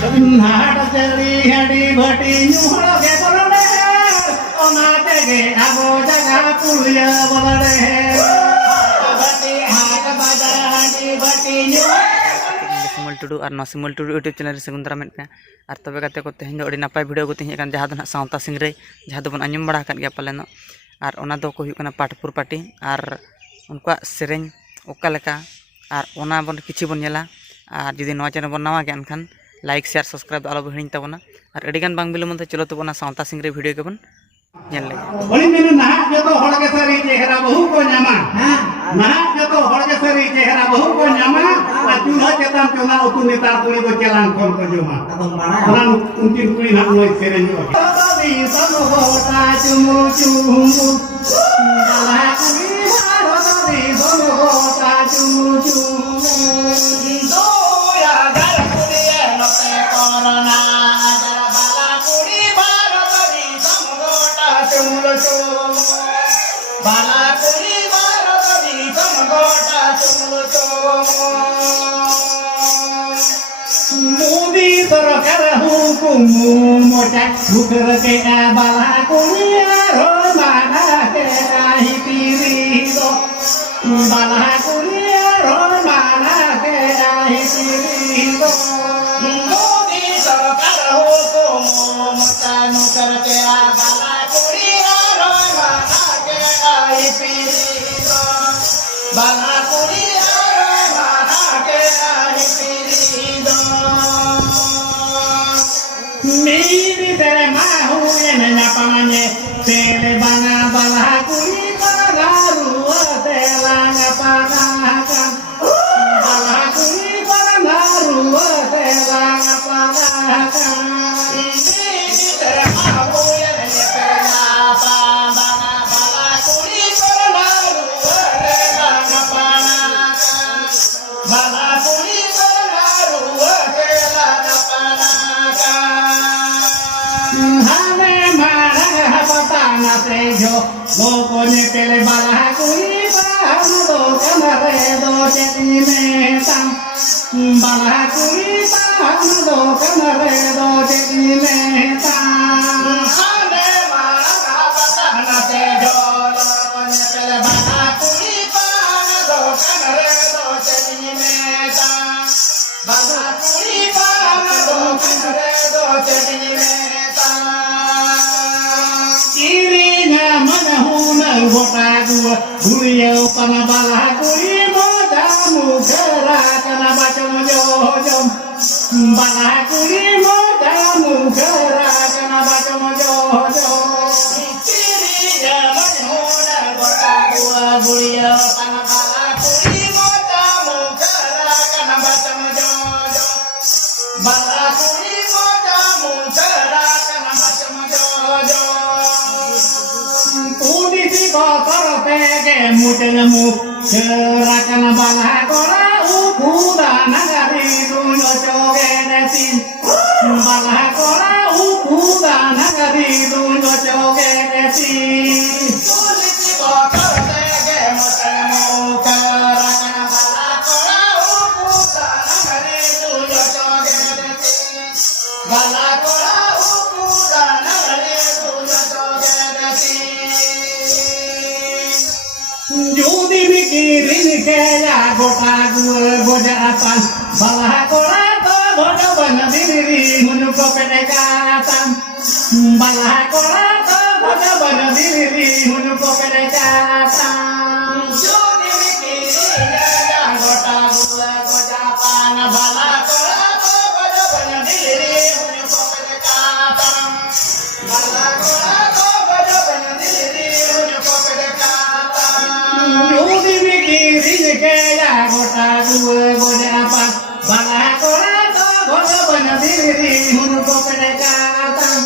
नाट चली हडी भटी नुहड़ के बोलड़े ओना तेगे आगो जगह पुलिया बोलड़े भटी हाट बाजार हडी भटी सिमल टुडू और नसिमल टुडू यूट्यूब चैनल रे सगुन दाराम पे और तबे गाते को तेहन अड़ी नापाय भिडियो को तेहन जहाँ दो सावता सिंगरे जहाँ दो बन आंजम बड़ा गया पालेनो और ओना दो को हुयुग पाटपुर पार्टी और उनका सेरें ओका लेका और ओना बन किछि बन नेला और जुदी नवा चैनल बन नवा गया एनखान लाइक शेयर सब्सक्राइब आलो हिड़ी तबना और अड़ीगान बांग बिलम चलो तब सावता सिंगरे भिडियो के बन नेल लेगे बोली मेनु ना जतो हड़ के सरी चेहरा बहु को नामा ना जतो हड़ के सरी चेहरा बहु को नामा आ चूल्हा चेतान चोना उतु नेता कुड़ी को चलान कोन को जोमा ओना उनकी कुड़ी ना नोय सेरे जो तबी सब होता चुमु चुमु बाला कुड़ी मारो तबी सब होता चुमु चुमु दो या घर कुड़ी नते कोरोना बाला कुड़ी मारो तभी तुम गोटा मोदी सरकार हुकुम मोटा भूकर के बाला कुड़ी रो माना के नाही पीरी दो बाला कुड़ी रो माना के नाही पीरी दो मोदी सरकार हुकुम मोटा नुकर के बाला कुड़ी रो माना के नाही पीरी दो बाला कुड़ी रो माना के नाही पीरी दो मेरी तेरे माहू ये नया पाने तेरे बना बाला कुड़ी बना रुआ तेरा पाना का बाला कुड़ी बना रुआ तेरा पाना का मेरी तेरे माहू ये नया पाना बाला कुड़ी बना रुआ तेरा पाना का बाला कुड़ी बना रुआ तेरा पाना का हमें मारा पता न से जो वो कोने तेरे बाला कुड़ी बाहर दो कमरे दो चेती में तम बाला कुड़ी बाहर दो कमरे दो चेती में तम हमें मारा पता न से जो वो कोने तेरे बाला कुड़ी बाहर दो कमरे दो चेती में तम बाला कुड़ी बाहर दो कमरे दो चेती में गोटा गुआ गुड़िया पना बाला कुड़ी मोजा मुखरा कना बचम जो जम बाला कुड़ी मोजा मुखरा कना बचम जो जम चिड़िया मनोना गोटा गुआ गुड़िया पना बाला कुड़ी मोजा मुखरा कना बचम जो जम बाला कुड़ी मोजा मुखरा कना बचम जो जम करते के मुटल मुख रकन बाला कोरा उखुदा नगरी दुनो चोगे नसीन बाला कोरा उखुदा नगरी दुनो चोगे नसीन पुलिस को करते के मुटल मुख रकन बाला कोरा उखुदा नगरी दुनो चोगे नसीन बाला कोरा उखुदा नगरी दुनो चोगे नसीन जुदी मिकिrin kaya goटा गुआ गोजा पान बाला कोरा तो गोटा बना दिरी मुनु को पेनेकाtam बाला कोरा तो गोटा बना दिरी मुनु को पेनेकाtam जुदी मिकिrin kaya गोटा गुआ गोजा पान बाला कोरा तो गोटा बना दिरी मुनु को पेनेकाtam बाला कोरा तो गोटा बना दिरी मुनु को पेनेकाtam जुदी मिकिrin kaya गोटा गुआ गोजा पान बाला कोरा तो गोटा बना दिरी मुनु को पेनेकाtam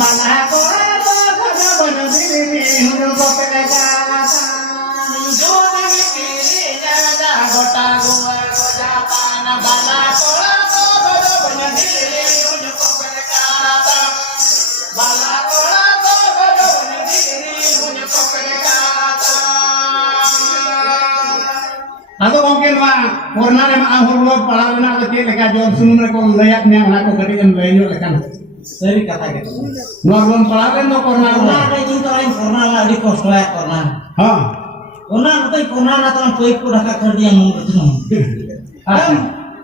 बाला कोरा तो गोटा बना दिरी मुनु को पेनेकाtam जुदी मिकिrin kaya गोटा गुआ गोजा पान बाला कोरा तो गोटा बना दिरी मुनु को पेनेकाtam बाला कोरा तो गोटा बना दिरी मुनु को पेनेकाtam Lalu mungkin bang warna yang ahur lo pala nak kecil lekas jual sunum mereka layak nih anak aku kecil yang lainnya lekan Seri kata gitu. normal pala kan tuh warna Korna ada itu lain korna lah di kos lah korna. Hah Korna itu korna atau koi pun dah kerja yang mungkin. Kan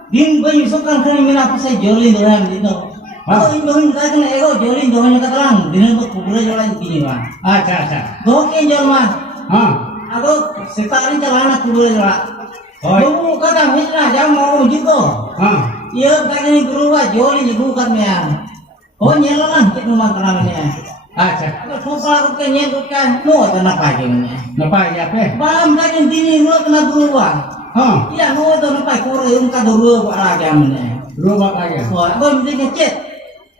din boy sukan kan mina apa saya jolin doang gitu. Oh ini boy kita kan ego jolin doang kata orang. Din tuh kubur jolin gini bang. acha Doh kan jol mah. Hah Aku setari celana kubur jola. Oh. Kamu kata hijrah jam mau gitu. Hah Iya kan ini guru wa jolin ibu kan ya. Oh nyelang kita memang kenalnya. acha Aku kalau aku kenyang kan mau tanah pagi nya. napa ya pe Bam kan dini lu kena guru wa. Hah Iya mau tanah pagi kore ka dulu buat agamanya. dua bak lagi Wah, aku mesti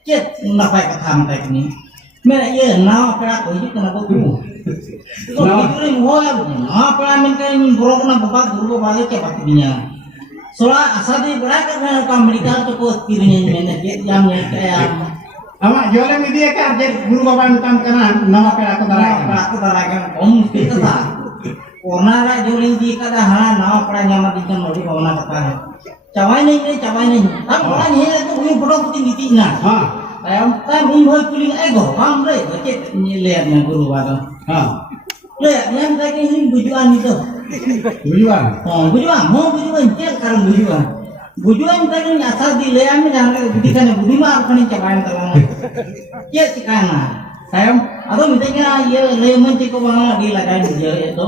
cet nak pakai kata mereka ini. Mereka ya, nak apa aku itu kena buku. Kalau itu mau apa mereka ini borong kena bapak dulu balik cepat dinya. Soalnya asal di berapa kan Amerika cukup kirinya mana yang kayak Ama jualan ini dia kan jadi guru bapak nutam kanan nama pera aku tarakan aku tarakan om kita tak. Karena lah jualin di kada hana nama pernah nyaman di tempat di kawan kata. Cawain ini. Tapi orang ini itu ini bodoh putih di tina. Hah Kan ini boleh kuling ego, amre, kecil ini lihat yang guru baru. Hah Lihat yang tadi ini bujuan itu. tujuan Oh, mau bujuan cek karena bujuan. Bujuan tadi ini asal dilihat ini jangan budikan budi mah apa nih capain terang. Cek cikana. Sayang, atau misalnya ya lemon ceko banget dilagain dia itu.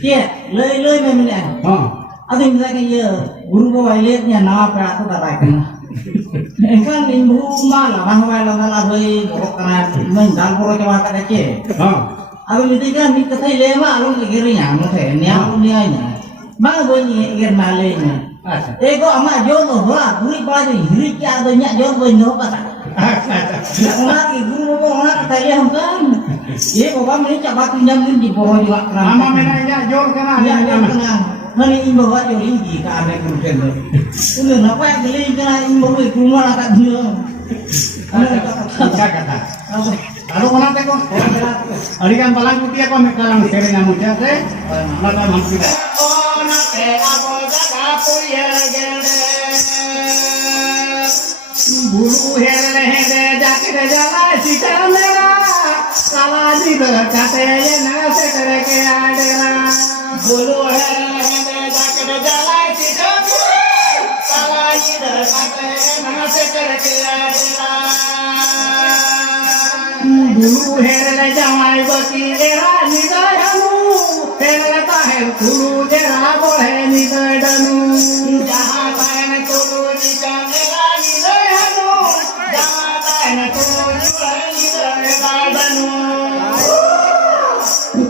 Cek, le memang. Hah Atau misalnya ya guru bawa lihatnya nama apa aku tarakan. Kan ibu malah bahwa lawan abai borok kana mendal borok coba kada ce. Hah Abai mesti kan di ketai lema alun ke kirinya mo ke ni aku ni anya. Ba bo ni ger malenya. acha Ego ama jo no ha guri ba ni hiri kya do nya jo bo no kata. Ona ki guru mo ona kata ya kan. Ye ko ba meni coba pinjam di borok juga kana. ama menanya jual kana Ya dia ya kana. Mani imbo wa jo ringi ka ame guru ken. Uno na pa geli kana imbo ko kuma la ka dio. acha kata lalu mana teko arikan palang putih aku mekalang serenya muda teh mata mampu dah ona te abo jaga puya gede bulu hele hele jakit jala sika mera kala di berkate na se tere ke adera bulu hele hele jakit jala sika kala di berkate na se tere ke adera Guru herle jamai bati era nidayanu herle tahen guru jera bolhe nidayanu jaha tahen guru nidayanu nidayanu jaha tahen guru nidayanu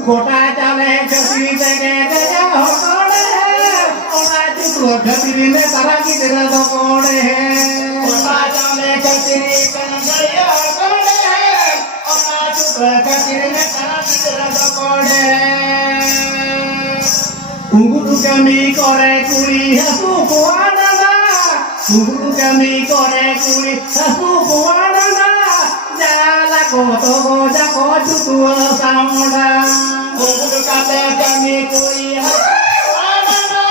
kota chale kasi tege gaja hokode ona chukro dhapiri me taraki tera dokode kota chale kasi kanaya hokode Guru kami kore kuri hasu kuadana Guru kami kore kuri hasu kuadana Jala koto goja koju tua samoda Guru kate kami kuri hasu kuadana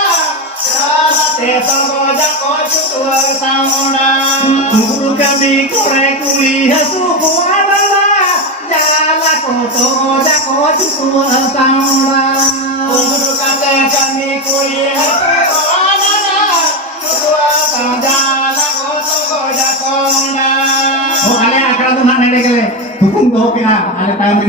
Jala teto goja koju tua samoda Guru kami kore kuri hasu kuadana Jala koto goja koju tua samoda Guru kate kami kuri hasu kuadana Tua jala koto goja koda Oh ale akara tuh nak nede kele hukum doh kena ale tayo